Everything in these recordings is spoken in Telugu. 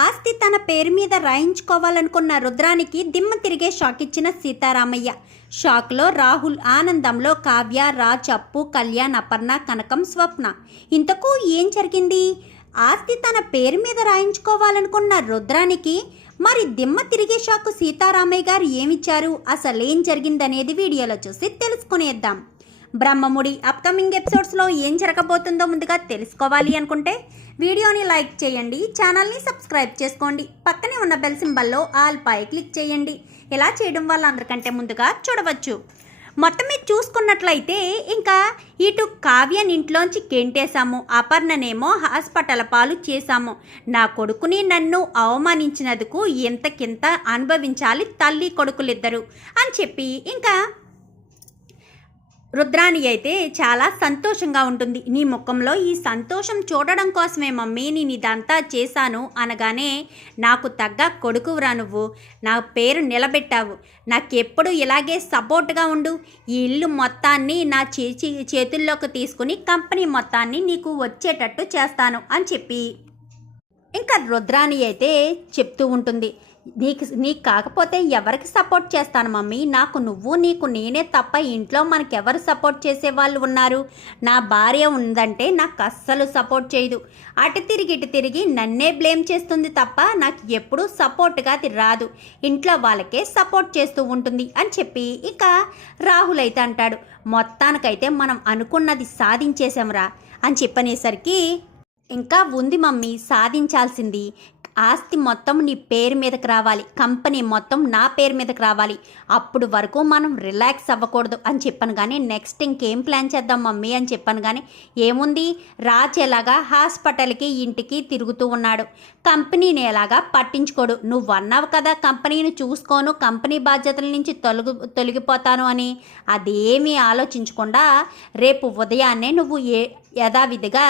ఆస్తి తన పేరు మీద రాయించుకోవాలనుకున్న రుద్రానికి దిమ్మ తిరిగే షాక్ ఇచ్చిన సీతారామయ్య. షాక్లో రాహుల్, ఆనందంలో కావ్య, రాజ్, అప్పు, కళ్యాణ్, అపర్ణ, కనకం, స్వప్న. ఇంతకు ఏం జరిగింది? ఆస్తి తన పేరు మీద రాయించుకోవాలనుకున్న రుద్రానికి మరి దిమ్మ తిరిగే షాక్ సీతారామయ్య గారు ఏమిచ్చారు? అసలేం జరిగిందనేది వీడియోలో చూసి తెలుసుకునేద్దాం. బ్రహ్మముడి అప్కమింగ్ ఎపిసోడ్స్లో ఏం జరగబోతుందో ముందుగా తెలుసుకోవాలి అనుకుంటే వీడియోని లైక్ చేయండి, ఛానల్ని సబ్స్క్రైబ్ చేసుకోండి, పక్కనే ఉన్న బెల్ సింబల్లో ఆల్ పై క్లిక్ చేయండి. ఇలా చేయడం వల్ల అందరికంటే ముందుగా చూడవచ్చు. మొత్తం మీద చూసుకున్నట్లయితే ఇంకా ఇటు కావ్యని ఇంట్లోంచి గెంటేశాము, అపర్ణనేమో హాస్పిటల్ పాలు చేశాము. నా కొడుకుని నన్ను అవమానించినందుకు ఎంతకింత అనుభవించాలి తల్లి కొడుకులిద్దరు అని చెప్పి ఇంకా రుద్రాణి అయితే చాలా సంతోషంగా ఉంటుంది. నీ ముఖంలో ఈ సంతోషం చూడడం కోసమే మమ్మీ నేను ఇదంతా చేశాను అనగానే, నాకు తగ్గ కొడుకురా నువ్వు, నా పేరు నిలబెట్టావు, నాకెప్పుడు ఇలాగే సపోర్ట్గా ఉండు, ఈ ఇల్లు మొత్తాన్ని నా చేతుల్లోకి తీసుకుని కంపెనీ మొత్తాన్ని నీకు వచ్చేటట్టు చేస్తాను అని చెప్పి ఇంకా రుద్రాణి అయితే చెప్తూ ఉంటుంది. నీకు కాకపోతే ఎవరికి సపోర్ట్ చేస్తాను మమ్మీ, నాకు నువ్వు నీకు నేనే తప్ప ఇంట్లో మనకెవరు సపోర్ట్ చేసేవాళ్ళు ఉన్నారు? నా భార్య ఉందంటే నాకు అస్సలు సపోర్ట్ చేయదు, అటు తిరిగి నన్నే బ్లేమ్ చేస్తుంది తప్ప నాకు ఎప్పుడూ సపోర్ట్గా రాదు, ఇంట్లో వాళ్ళకే సపోర్ట్ చేస్తూ ఉంటుంది అని చెప్పి ఇక రాహుల్ అయితే అంటాడు, మొత్తానికైతే మనం అనుకున్నది సాధించేశాంరా అని చెప్పనేసరికి, ఇంకా ఉంది మమ్మీ సాధించాల్సింది, ఆస్తి మొత్తం నీ పేరు మీదకి రావాలి, కంపెనీ మొత్తం నా పేరు మీదకి రావాలి, అప్పుడు వరకు మనం రిలాక్స్ అవ్వకూడదు అని చెప్పాను. కానీ నెక్స్ట్ ఇంకేం ప్లాన్ చేద్దాం మమ్మీ అని చెప్పాను. కానీ ఏముంది, రాజ్ ఎలాగా హాస్పిటల్కి ఇంటికి తిరుగుతూ ఉన్నాడు, కంపెనీని ఎలాగా పట్టించుకోడు, నువ్వు అన్నావు కదా కంపెనీని చూసుకోను, కంపెనీ బాధ్యతల నుంచి తొలగిపోతాను అని, అదేమీ ఆలోచించకుండా రేపు ఉదయాన్నే నువ్వు యథావిధిగా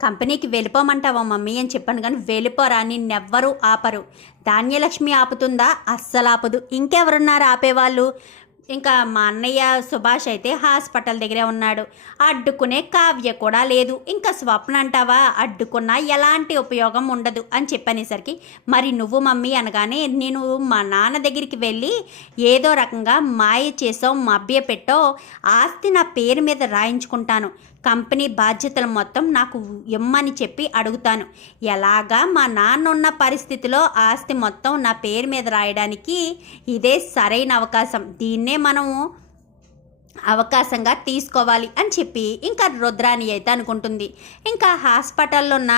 కంపెనీకి వెళ్ళిపోమంటావా మమ్మీ అని చెప్పాను. కానీ వెళ్ళిపోరా, నిన్నెవ్వరూ ఆపరు, ధాన్యలక్ష్మి ఆపుతుందా? అస్సలు ఆపదు, ఇంకెవరున్నారు ఆపేవాళ్ళు? ఇంకా మా అన్నయ్య సుభాష్ అయితే హాస్పిటల్ దగ్గరే ఉన్నాడు, అడ్డుకునే కావ్య కూడా లేదు, ఇంకా స్వప్న అంటావా, అడ్డుకున్నా ఎలాంటి ఉపయోగం ఉండదు అని చెప్పనేసరికి, మరి నువ్వు మమ్మీ అనగానే, నేను మా నాన్న దగ్గరికి వెళ్ళి ఏదో రకంగా మాయ చేసో మభ్యపెట్టో ఆస్తి నా పేరు మీద రాయించుకుంటాను, కంపెనీ బాధ్యతలు మొత్తం నాకు ఇమ్మని చెప్పి అడుగుతాను, ఎలాగా మా నాన్న ఉన్న పరిస్థితిలో ఆస్తి మొత్తం నా పేరు మీద రాయడానికి ఇదే సరైన అవకాశం, దీన్నే మనము అవకాశంగా తీసుకోవాలి అని చెప్పి ఇంకా రుద్రాణి అయితే అనుకుంటుంది. ఇంకా హాస్పిటల్లో ఉన్న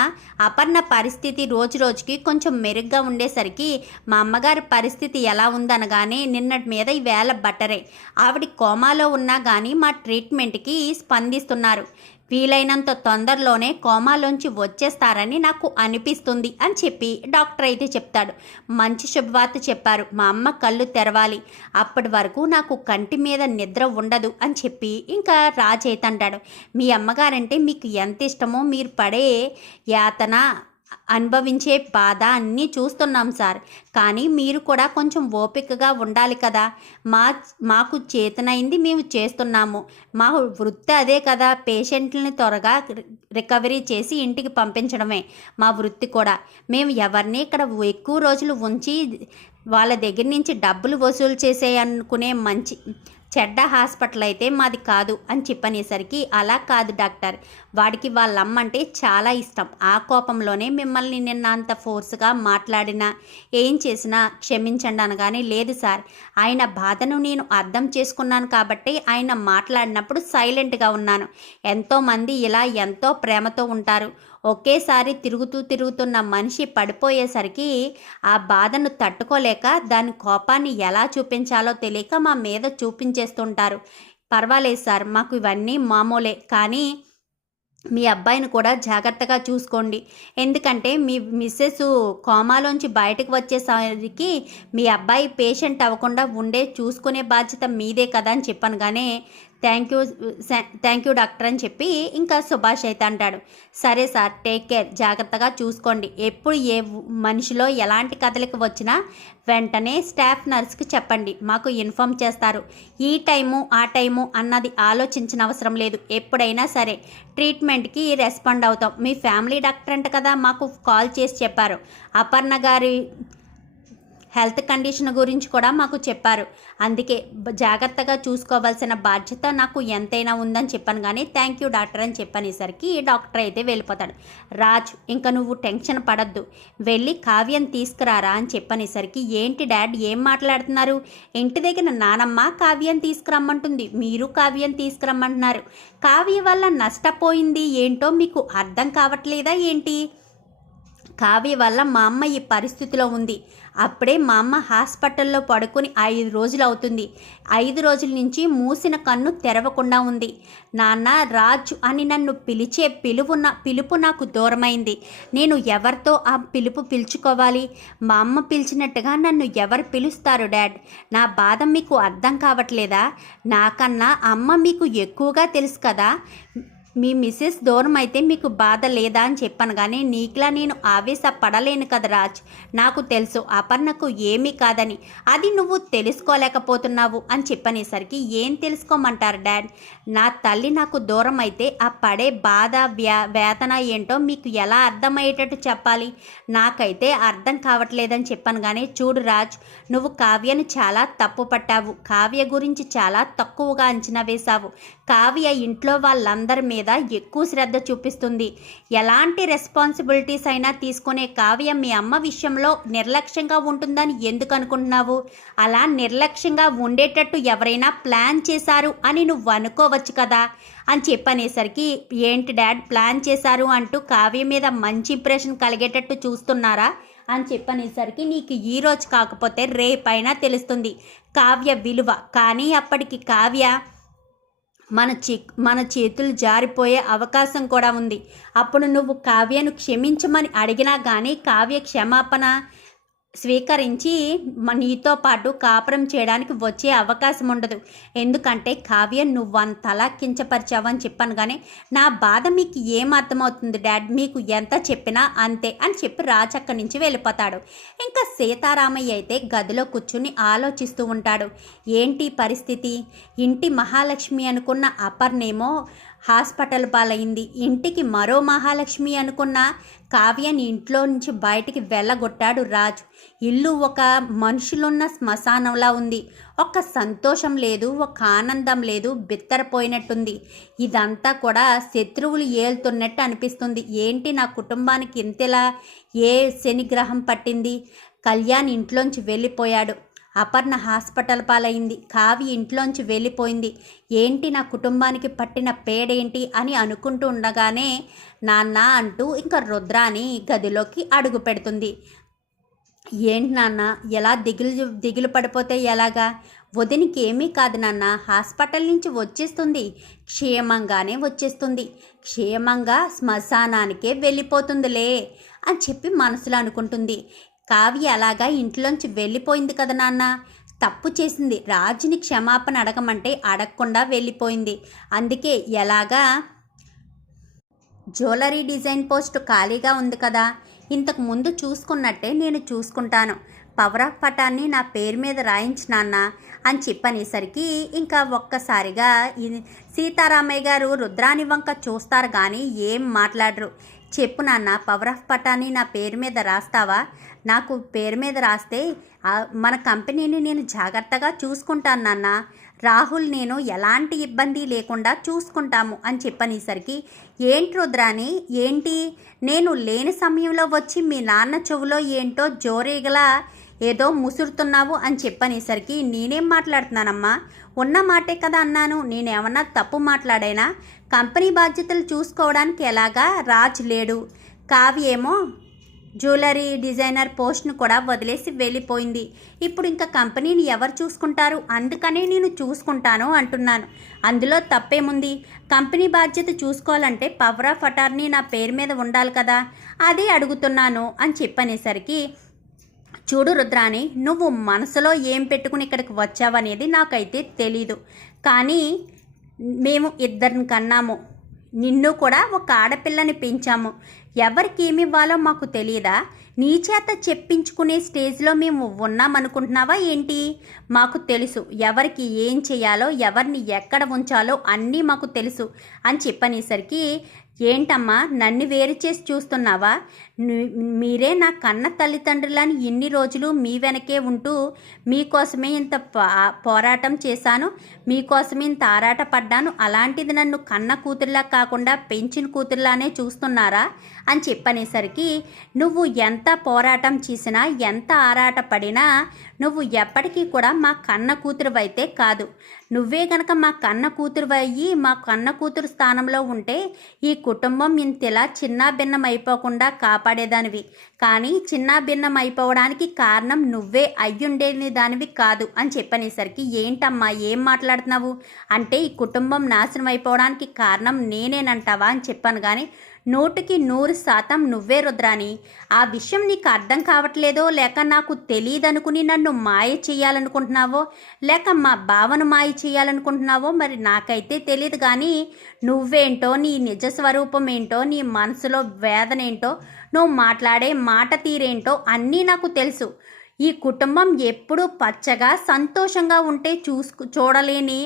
అపర్ణ పరిస్థితి రోజు రోజుకి కొంచెం మెరుగ్గా ఉండేసరికి, మా అమ్మగారి పరిస్థితి ఎలా ఉందనగానే, నిన్నటి మీద ఈవేళ బట్టరే, ఆవిడ కోమాలో ఉన్నా కానీ మా ట్రీట్మెంట్కి స్పందిస్తున్నారు, వీలైనంత తొందరలోనే కోమాలోంచి వచ్చేస్తారని నాకు అనిపిస్తుంది అని చెప్పి డాక్టర్ అయితే చెప్తాడు. మంచి శుభవార్త చెప్పారు, మా అమ్మ కళ్ళు తెరవాలి, అప్పటి వరకు నాకు కంటి మీద నిద్ర ఉండదు అని చెప్పి ఇంకా రాజ్ అయితే అంటాడు, మీ అమ్మగారంటే మీకు ఎంత ఇష్టమో, మీరు పడే యాతన అనుభవించే బాధ అన్నీ చూస్తున్నాం సార్, కానీ మీరు కూడా కొంచెం ఓపికగా ఉండాలి కదా, మాకు చేతనైంది మేము చేస్తున్నాము, మా వృత్తి అదే కదా, పేషెంట్లని త్వరగా రికవరీ చేసి ఇంటికి పంపించడమే మా వృత్తి కూడా, మేము ఎవరిని ఇక్కడ ఎక్కువ రోజులు ఉంచి వాళ్ళ దగ్గర నుంచి డబ్బులు వసూలు చేసే అనుకునే చెడ్డ హాస్పిటల్ అయితే మాది కాదు అని చెప్పనేసరికి, అలా కాదు డాక్టర్, వాడికి వాళ్ళమ్మ అంటే చాలా ఇష్టం, ఆ కోపంలోనే మిమ్మల్ని నిన్న అంత ఫోర్స్గా మాట్లాడినా ఏం చేసినా క్షమించండి అనగానే, లేదు సార్, ఆయన బాధను నేను అర్థం చేసుకున్నాను కాబట్టి ఆయన మాట్లాడినప్పుడు సైలెంట్గా ఉన్నాను, ఎంతోమంది ఇలా ఎంతో ప్రేమతో ఉంటారు, ఒకేసారి తిరుగుతున్న మనిషి పడిపోయేసరికి ఆ బాధను తట్టుకోలేక దాని కోపాన్ని ఎలా చూపించాలో తెలియక మా మీద చూపించేస్తుంటారు, పర్వాలేదు సార్, మాకు ఇవన్నీ మామూలే, కానీ మీ అబ్బాయిని కూడా జాగ్రత్తగా చూసుకోండి, ఎందుకంటే మీ మిస్సెస్ కోమాలోంచి బయటకు వచ్చేసరికి మీ అబ్బాయి పేషెంట్ అవ్వకుండా చూసుకునే బాధ్యత మీదే కదా అని చెప్పాను. కానీ థ్యాంక్ యూ డాక్టర్ అని చెప్పి ఇంకా సుభాష్ అయితే అంటాడు. సరే సార్, టేక్ కేర్, జాగ్రత్తగా చూసుకోండి. ఎప్పుడు ఏ మనిషిలో ఎలాంటి కదలిక వచ్చినా వెంటనే స్టాఫ్ నర్స్కి చెప్పండి, మాకు ఇన్ఫామ్ చేస్తారు. ఈ టైము ఆ టైము అన్నది ఆలోచించిన అవసరం లేదు. ఎప్పుడైనా సరే ట్రీట్మెంట్కి రెస్పాండ్ అవుతాం. మీ ఫ్యామిలీ డాక్టర్ అంట కదా, మాకు కాల్ చేసి చెప్పారు. అపర్ణ గారి హెల్త్ కండిషన్ గురించి కూడా మాకు చెప్పారు. అందుకే జాగ్రత్తగా చూసుకోవాల్సిన బాధ్యత నాకు ఎంతైనా ఉందని చెప్పాను. కానీ థ్యాంక్ యూ డాక్టర్ అని చెప్పనేసరికి డాక్టర్ అయితే వెళ్ళిపోతాడు. రాజ్, ఇంకా నువ్వు టెన్షన్ పడద్దు, వెళ్ళి కావ్యం తీసుకురారా అని చెప్పనేసరికి, ఏంటి డాడ్ ఏం మాట్లాడుతున్నారు? ఇంటి దగ్గర నానమ్మ కావ్యం తీసుకురమ్మంటుంది, మీరు కావ్యం తీసుకురమ్మంటున్నారు. కావ్య వల్ల నష్టపోయింది ఏంటో మీకు అర్థం కావట్లేదా ఏంటి? కావ్య వల్ల మా అమ్మ ఈ పరిస్థితిలో ఉంది. అప్పుడే మా అమ్మ హాస్పిటల్లో పడుకొని 5 రోజులు అవుతుంది. 5 రోజుల నుంచి మూసిన కన్ను తెరవకుండా ఉంది. నాన్న, రాజు అని నన్ను పిలిచే పిలుపు నాకు దూరమైంది. నేను ఎవరితో ఆ పిలుపు పిలుచుకోవాలి? మా అమ్మ పిలిచినట్టుగా నన్ను ఎవరు పిలుస్తారు డాడ్? నా బాధ మీకు అర్థం కావట్లేదా? నాకన్నా అమ్మ మీకు ఎక్కువగా తెలుసు కదా. మీ మిస్సెస్ దూరం అయితే మీకు బాధ లేదా అని చెప్పాను. కానీ నీకులా నేను ఆవేశపడలేను కదా రాజ్. నాకు తెలుసు అపర్ణకు ఏమీ కాదని. అది నువ్వు తెలుసుకోలేకపోతున్నావు అని చెప్పనేసరికి, ఏం తెలుసుకోమంటారు డాడ్? నా తల్లి నాకు దూరం అయితే ఆ పడే బాధ వేదన ఏంటో మీకు ఎలా అర్థమయ్యేటట్టు చెప్పాలి? నాకైతే అర్థం కావట్లేదని చెప్పాను. కానీ చూడు రాజ్, నువ్వు కావ్యను చాలా తప్పు పట్టావు. కావ్య గురించి చాలా తక్కువగా అంచనా వేశావు. కావ్య ఇంట్లో వాళ్ళందరి మీద ఎక్కువ శ్రద్ధ చూపిస్తుంది. ఎలాంటి రెస్పాన్సిబిలిటీస్ అయినా తీసుకునే కావ్య మీ అమ్మ విషయంలో నిర్లక్ష్యంగా ఉంటుందని ఎందుకు అనుకుంటున్నావు? అలా నిర్లక్ష్యంగా ఉండేటట్టు ఎవరైనా ప్లాన్ చేశారు అని నువ్వు అనుకోవచ్చు కదా అని చెప్పనేసరికి, ఏంటి డాడ్ ప్లాన్ చేశారు అంటూ కావ్య మీద మంచి ఇంప్రెషన్ కలిగేటట్టు చూస్తున్నారా అని చెప్పనేసరికి, నీకు ఈరోజు కాకపోతే రేపైనా తెలుస్తుంది కావ్య విలువ. కానీ అప్పటికి కావ్య మన చేతులు జారిపోయే అవకాశం కూడా ఉంది. అప్పుడు నువ్వు కావ్యను క్షమించమని అడిగినా కానీ కావ్య క్షమాపణ స్వీకరించి నీతో పాటు కాపురం చేయడానికి వచ్చే అవకాశం ఉండదు. ఎందుకంటే కావ్య నువ్వంతలా కించపరిచావని చెప్పాను. కానీ నా బాధ మీకు ఏం అర్థమవుతుంది డాడ్? మీకు ఎంత చెప్పినా అంతే అని చెప్పి రాజ్ అక్కడి నుంచి వెళ్ళిపోతాడు. ఇంకా సీతారామయ్య అయితే గదిలో కూర్చుని ఆలోచిస్తూ ఉంటాడు. ఏంటి పరిస్థితి? ఇంటి మహాలక్ష్మి అనుకున్న అపర్ణేమో హాస్పిటల్ పాలైంది. ఇంటికి మరో మహాలక్ష్మి అనుకున్న కావ్యని ఇంట్లో నుంచి బయటికి వెళ్ళగొట్టాడు రాజు. ఇల్లు ఒక మనుషులున్న శ్మశానంలా ఉంది. ఒక సంతోషం లేదు, ఒక ఆనందం లేదు, బిత్తరపోయినట్టుంది. ఇదంతా కూడా శత్రువులు ఏలుతున్నట్టు అనిపిస్తుంది. ఏంటి నా కుటుంబానికి ఇంతలా ఏ శనిగ్రహం పట్టింది? కళ్యాణ్ ఇంట్లోంచి వెళ్ళిపోయాడు. అపర్ణ హాస్పిటల్ పాలైంది. కావ్య ఇంట్లోంచి వెళ్ళిపోయింది. ఏంటి నా కుటుంబానికి పట్టిన పేడేంటి అని అనుకుంటూ ఉండగానే నాన్న అంటూ ఇంకా రుద్రాని గదిలోకి అడుగు పెడుతుంది. ఏంటి నాన్న ఎలా దిగులు పడిపోతే ఎలాగా? వదినికి ఏమీ కాదు నాన్న, హాస్పిటల్ నుంచి వచ్చేస్తుంది, క్షేమంగానే వచ్చేస్తుంది, క్షేమంగా శ్మశానానికే వెళ్ళిపోతుందిలే అని చెప్పి మనసులో అనుకుంటుంది. కావ్య అలాగా ఇంట్లోంచి వెళ్ళిపోయింది కదా నాన్న, తప్పు చేసింది. రాజుని క్షమాపణ అడగమంటే అడగకుండా వెళ్ళిపోయింది. అందుకే ఎలాగా జ్యువెలరీ డిజైన్ పోస్ట్ ఖాళీగా ఉంది కదా, ఇంతకు ముందు చూసుకున్నట్టే నేను చూసుకుంటాను. పవర్ ఆఫ్ పటాన్ని నా పేరు మీద రాయించినాన్న అని చెప్పనేసరికి ఇంకా ఒక్కసారిగా సీతారామయ్య గారు రుద్రాని వంక చూస్తారు కానీ ఏం మాట్లాడరు. చెప్పు నాన్న, పవర్ ఆఫ్ పటాన్ని నా పేరు మీద రాస్తావా? నాకు పేరు మీద రాస్తే మన కంపెనీని నేను జాగ్రత్తగా చూసుకుంటాను నాన్న. రాహుల్ నేను ఎలాంటి ఇబ్బంది లేకుండా చూసుకుంటాము అని చెప్పనేసరికి, ఏంటి రుద్రాని, ఏంటి నేను లేని సమయంలో వచ్చి మీ నాన్న చెవులో ఏంటో జోరేగలా ఏదో ముసురుతున్నావు అని చెప్పనేసరికి, నేనేం మాట్లాడుతున్నానమ్మా, ఉన్న మాటే కదా అన్నాను. నేనేమన్నా తప్పు మాట్లాడైనా? కంపెనీ బాధ్యతలు చూసుకోవడానికి ఎలాగా రాజ్ లేడు. కావ్య ఏమో జ్యువెలరీ డిజైనర్ పోస్ట్ను కూడా వదిలేసి వెళ్ళిపోయింది. ఇప్పుడు ఇంకా కంపెనీని ఎవరు చూసుకుంటారు? అందుకనే నేను చూసుకుంటాను అంటున్నాను. అందులో తప్పేముంది? కంపెనీ బాధ్యత చూసుకోవాలంటే పవర్ ఆఫ్ అటార్నీ నా పేరు మీద ఉండాలి కదా, అదే అడుగుతున్నాను అని చెప్పనేసరికి, చూడు రుద్రాని, నువ్వు మనసులో ఏం పెట్టుకుని ఇక్కడికి వచ్చావనేది నాకైతే తెలీదు. కానీ మేము ఇద్దరిని కన్నాము, నిన్ను కూడా ఒక ఆడపిల్లని పెంచాము, ఎవరికి ఏమి ఇవ్వాలో మాకు తెలియదా? నీ చేత చెప్పించుకునే స్టేజ్లో మేము ఉన్నామనుకుంటున్నావా ఏంటి? మాకు తెలుసు ఎవరికి ఏం చేయాలో, ఎవరిని ఎక్కడ ఉంచాలో అన్నీ మాకు తెలుసు అని చెప్పనేసరికి, ఏంటమ్మా నన్ను వేరు చేసి చూస్తున్నావా? మీరే నా కన్న తల్లిదండ్రులని ఇన్ని రోజులు మీ వెనకే ఉంటూ మీకోసమే ఇంత పోరాటం చేశాను, మీకోసమే ఇంత ఆరాట పడ్డాను, అలాంటిది నన్ను కన్న కూతురులా కాకుండా పెంచిన కూతురులానే చూస్తున్నారా అని చెప్పనేసరికి, నువ్వు ఎంత పోరాటం చేసినా ఎంత ఆరాట పడినా నువ్వు ఎప్పటికీ కూడా మా కన్న కూతురువైతే కాదు. నువ్వే గనక మా కన్న కూతురువయ్యి మా కన్న కూతురు స్థానంలో ఉంటే ఈ కుటుంబం ఇంతలా చిన్నాభిన్నం అయిపోకుండా కాపాడేదానివి. కానీ చిన్నాభిన్నం అయిపోవడానికి కారణం నువ్వే అయ్యుండేది దానివి కాదు అని చెప్పనేసరికి, ఏంటమ్మా ఏం మాట్లాడుతున్నావు అంటే ఈ కుటుంబం నాశనం అయిపోవడానికి కారణం నేనేనంటావా అని చెప్పాను. కానీ 100% నువ్వే రుద్రాని. ఆ విషయం నీకు అర్థం కావట్లేదో, లేక నాకు తెలియదనుకుని నన్ను మాయ చేయాలనుకుంటున్నావో, లేక మా బావను మాయ చేయాలనుకుంటున్నావో మరి నాకైతే తెలియదు. కానీ నువ్వేంటో, నీ నిజ స్వరూపం ఏంటో, నీ మనసులో వేదన ఏంటో, నువ్వు మాట్లాడే మాట తీరేంటో అన్నీ నాకు తెలుసు. ఈ కుటుంబం ఎప్పుడూ పచ్చగా సంతోషంగా ఉంటే చూడలేని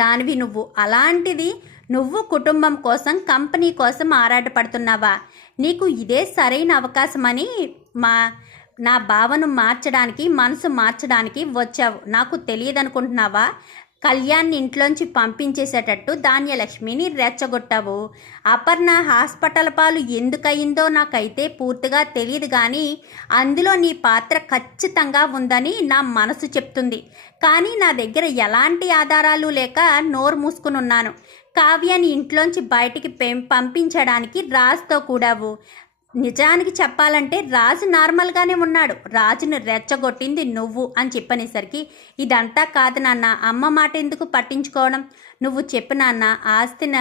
దానివి నువ్వు. అలాంటిది నువ్వు కుటుంబం కోసం, కంపెనీ కోసం ఆరాటపడుతున్నావా? నీకు ఇదే సరైన అవకాశమని నా భావను మార్చడానికి, మనసు మార్చడానికి వచ్చావు. నాకు తెలియదనుకుంటున్నావా? కళ్యాణ్ని ఇంట్లోంచి పంపించేసేటట్టు ధాన్యలక్ష్మిని రెచ్చగొట్టావు. అపర్ణ హాస్పిటల్ పాలు ఎందుకయిందో నాకైతే పూర్తిగా తెలియదు, కానీ అందులో నీ పాత్ర ఖచ్చితంగా ఉందని నా మనసు చెప్తుంది. కానీ నా దగ్గర ఎలాంటి ఆధారాలు లేక నోరు మూసుకుని ఉన్నాను. కావ్యాన్ని ఇంట్లోంచి బయటికి పంపించడానికి రాజుతో కూడావు. నిజానికి చెప్పాలంటే రాజు నార్మల్గానే ఉన్నాడు, రాజును రెచ్చగొట్టింది నువ్వు అని చెప్పనేసరికి, ఇదంతా కాదు నాన్న, అమ్మ మాట ఎందుకు పట్టించుకోవడం? నువ్వు చెప్పు నాన్న, ఆస్తిన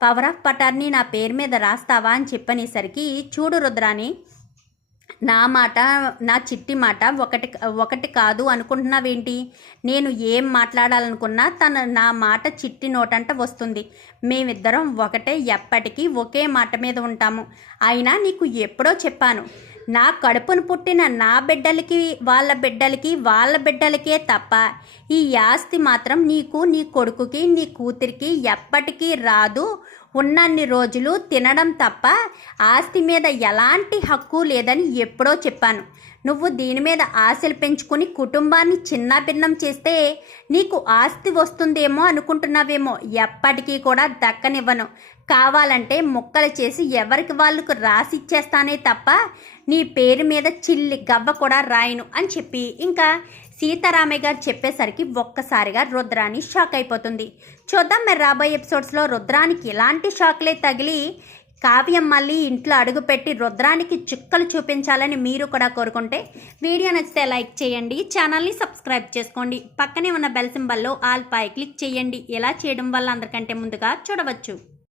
పవర్ ఆఫ్ పటార్ని నా పేరు మీద రాస్తావా అని చెప్పనేసరికి, చూడు రుద్రాని, నా మాట, నా చిట్టి మాట ఒకటి కాదు అనుకుంటున్నావేంటి? నేను ఏం మాట్లాడాలనుకున్నా నా మాట చిట్టి నోటంట వస్తుంది. మేమిద్దరం ఒకటే, ఎప్పటికీ ఒకే మాట మీద ఉంటాము. అయినా నీకు ఎప్పుడో చెప్పాను, నా కడుపును పుట్టిన నా బిడ్డలకి, వాళ్ళ బిడ్డలకే తప్ప ఈ ఆస్తి మాత్రం నీకు, నీ కొడుకుకి, నీ కూతురికి ఎప్పటికీ రాదు. ఉన్నన్ని రోజులు తినడం తప్ప ఆస్తి మీద ఎలాంటి హక్కు లేదని ఎప్పుడో చెప్పాను. నువ్వు దీని మీద ఆశలు పెంచుకుని కుటుంబాన్ని చిన్నాభిన్నం చేస్తే నీకు ఆస్తి వస్తుందేమో అనుకుంటున్నావేమో. ఎప్పటికీ కూడా దక్కనివ్వను. కావాలంటే ముక్కలు చేసి ఎవరికి వాళ్ళకు రాసిచ్చేస్తానే తప్ప నీ పేరు మీద చిల్లి గవ్వ కూడా రాయను అని చెప్పి ఇంకా సీతారామయ్య గారు చెప్పేసరికి ఒక్కసారిగా రుద్రాని షాక్ అయిపోతుంది. చూద్దాం మరి రాబోయే ఎపిసోడ్స్లో రుద్రానికి ఎలాంటి షాక్లే తగిలి కావ్యం మళ్ళీ ఇంట్లో అడుగుపెట్టి రుద్రానికి చుక్కలు చూపించాలని మీరు కూడా కోరుకుంటే వీడియో నచ్చితే లైక్ చేయండి, ఛానల్ని సబ్స్క్రైబ్ చేసుకోండి, పక్కనే ఉన్న బెల్ సింబల్లో ఆల్ పై క్లిక్ చేయండి. ఎలా చేయడం వల్ల అందరికంటే ముందుగా చూడవచ్చు.